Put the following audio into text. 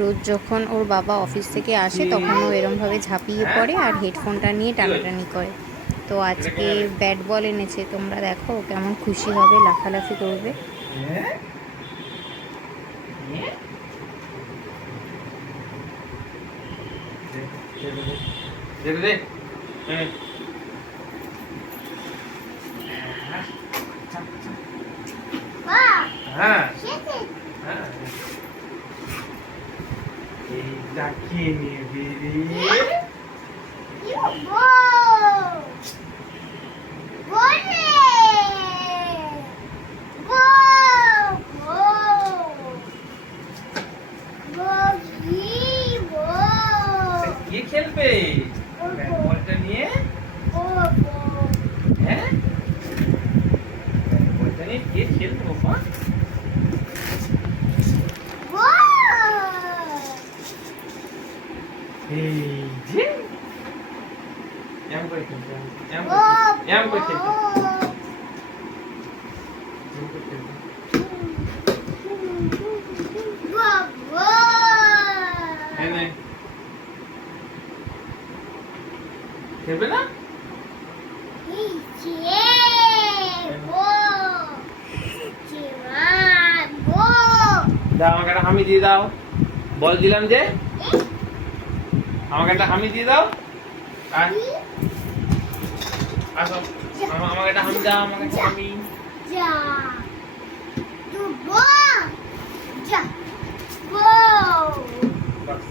রোজ যখন ওর বাবা অফিস থেকে আসে তখন ও এরমভাবে ঝাঁপিয়ে পড়ে আর হেডফোনটা নিয়ে টানাটানি করে। তো আজকে ব্যাট বল এনেছে, তোমরা দেখো ও কেমন খুশি হবে, লাফালাফি করবে। হ্যাঁ এইটা কে নেবে রে? কে খেলবে ব্যাট বলটা নিয়ে? হ্যাঁ, ব্যাট বলটা নিয়ে কে খেলবে বাবা? এই যে এম করে খেলতে, এম করে খেলতে, খেলবে না? দাও আমাকে একটা হামি দিয়ে দাও। বল দিলাম যে, আমাকে একটা হামি দিয়ে দাও। আসো, আমাকে একটা হামি দাও, আমাকে একটা হামি। বাস।